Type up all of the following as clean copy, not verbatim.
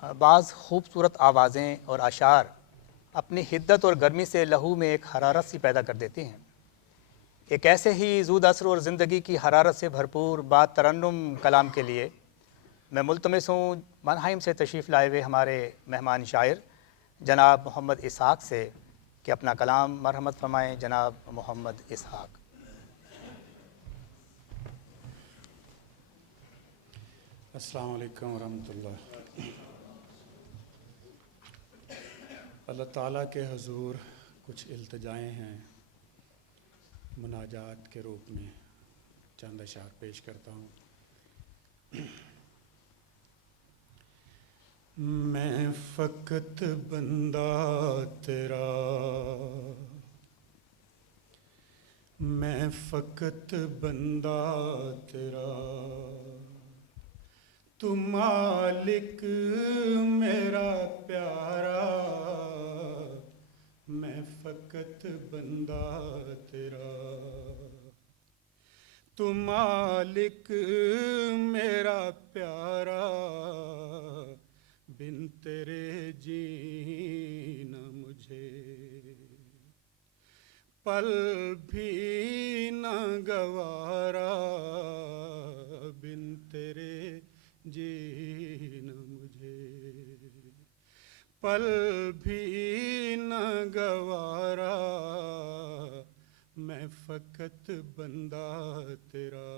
بعض خوبصورت آوازیں اور اشعار اپنی حدت اور گرمی سے لہو میں ایک حرارت سی پیدا کر دیتی ہیں۔ ایک ایسے ہی زود اثر اور زندگی کی حرارت سے بھرپور بات ترنم کلام کے لیے میں ملتمس ہوں منہائم سے تشریف لائے ہوئے ہمارے مہمان شاعر جناب محمد اسحاق سے کہ اپنا کلام مرحمت فرمائیں۔ جناب محمد اسحاق۔ السلام علیکم ورحمۃ اللہ۔ اللہ تعالیٰ کے حضور کچھ التجائیں ہیں، مناجات کے روپ میں چند اشعار پیش کرتا ہوں۔ میں فقط بندہ تیرا، میں فقط بندہ تیرا، تو مالک میرا پیارا، میں فقط بندہ تیرا، تو مالک میرا پیارا، بن تیرے جینا مجھے پل بھی نہ گوارا، بن تیرے جینا مجھے پل بھی نہ گوارا، میں فقط بندہ تیرا۔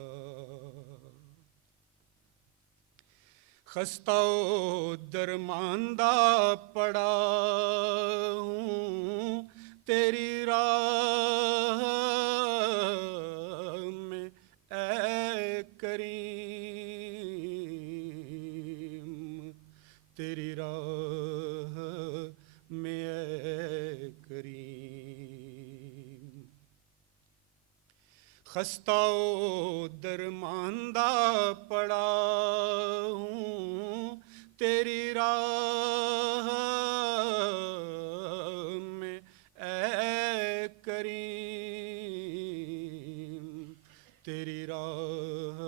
خستہ و درماندہ پڑا ہوں تیری راہ میں اے کریم، تیری راہ میں اے کریم، خستہ و درماندہ پڑا ہوں تیری راہ میں اے کریم، تیری راہ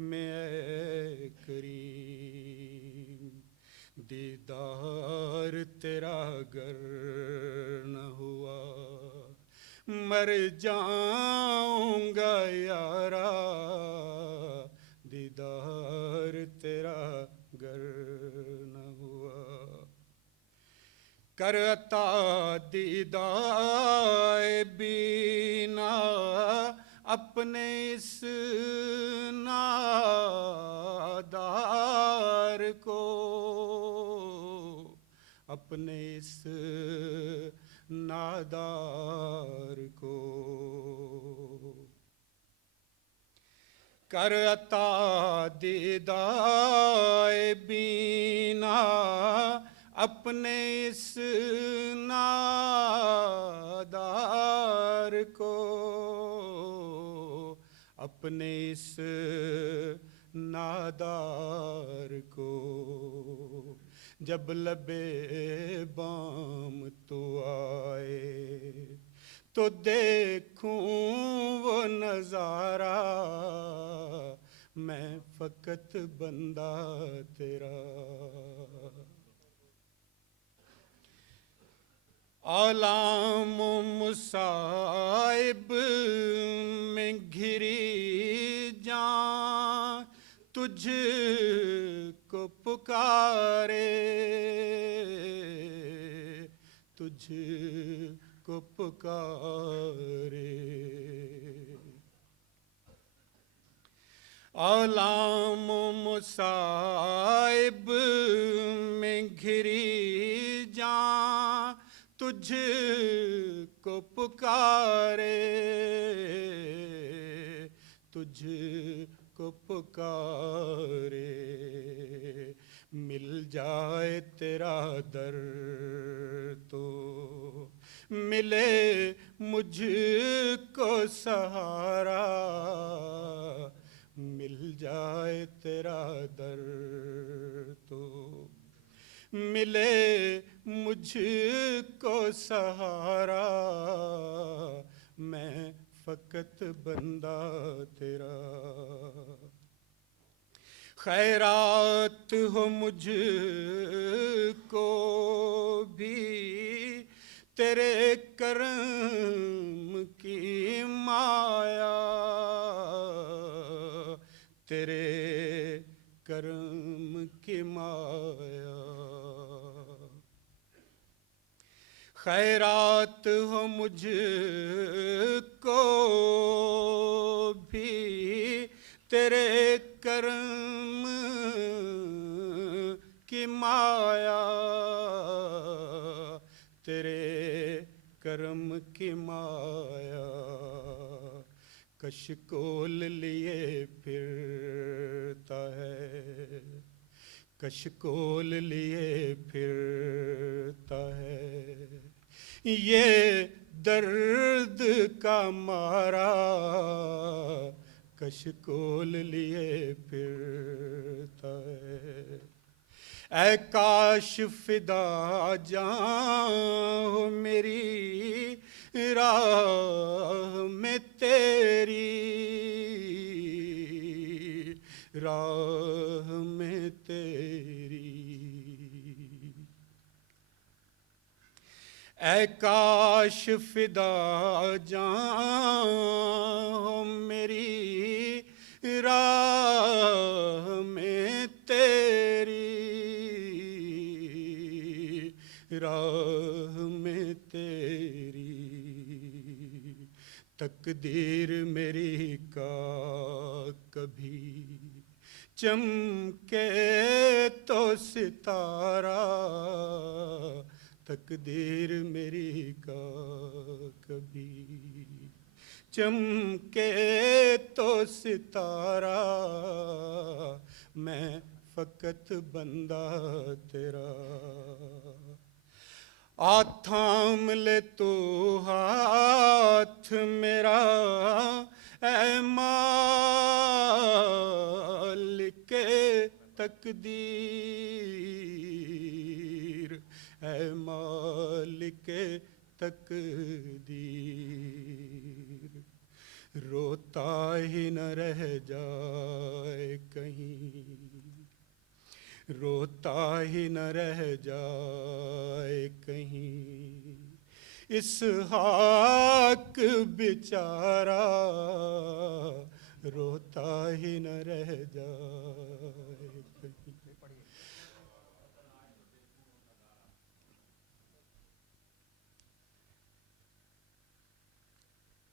میں اے کریم، دیدار تیرا گر نہ ہوا مر جاؤں گا یارا، دیدار تیرا گر نہ ہوا، کر عطا دیدار بینا اپنے اس نادار کو، اپنے اس نادار کو، کر عطا دیدار بینا اپنے اس نادار کو، اپنے اس نادار کو، جب لبے بام تو آئے تو دیکھوں وہ نظارہ، میں فقط بندہ تیرا۔ آلام و مصائب میں گھری جاں تجھ کو پکارے، تجھ کو پکارے، آلام و مصائب میں گھری جاں تجھ کو پکارے، تجھ کو پکارے، مل جائے تیرا در تو ملے مجھ کو سہارا، مل جائے تیرا در تو ملے مجھ کو سہارا، میں فقط بندہ تیرا۔ خیرات ہو مجھ کو بھی تیرے کرم کی مایا، تیرے کرم کی مایا۔ خیرات ہو مجھ کو بھی تیرے کرم کی مایا، تیرے کرم کی مایا۔ کشکول لیے پھرتا ہے، کشکول لیے پھرتا ہے، یہ درد کا مارا کشکول لیے پھرتا ہے۔ اے کاش فدا جاں ہو میری راہ میں تیری، راہ میں تیری۔ اے کاش فدا جاں ہو میری راہ میں تیری، راہ میں تیری۔ تقدیر میری کا کبھی چمکے تو ستارہ، تقدیر میری کا کبھی چمکے تو ستارہ، میں فقط بندہ تیرا۔ تھام لے تو ہاتھ میرا اے مالک تقدیر، اے مالک تقدیر۔ روتا ہی نہ رہ جائے کہیں، روتا ہی نہ رہ جائے کہیں اسحاق بیچارہ، روتا ہی نہ رہ جائے کہیں۔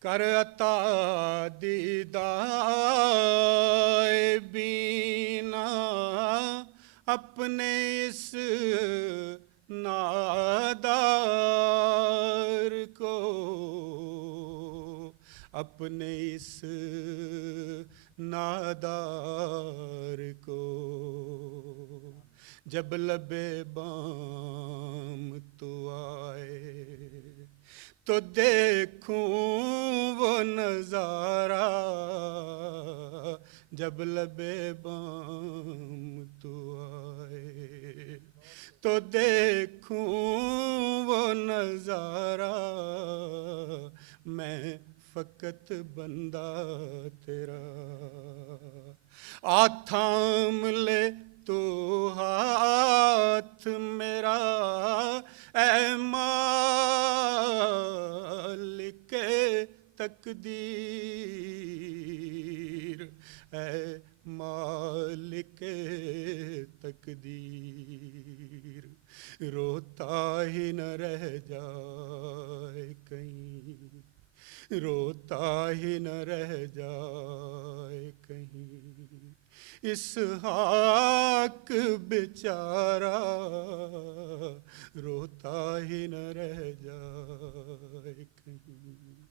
کر عطا دیدائے بینا اپنے اس نادار کو، اپنے اس نادار کو۔ جب لبے بام تو آئے تو دیکھوں وہ نظارہ، جب لبے بام تو آئے تو دیکھوں وہ نظارہ، میں فقط بندہ تیرا۔ تھام لے تو ہاتھ میرا اے مالک تقدیر، اے مالک تقدیر۔ روتا ہی نہ رہ جائے کہیں، روتا ہی نہ رہ جائے کہیں اسحاق بیچارہ، روتا ہی نہ رہ جائے کہیں۔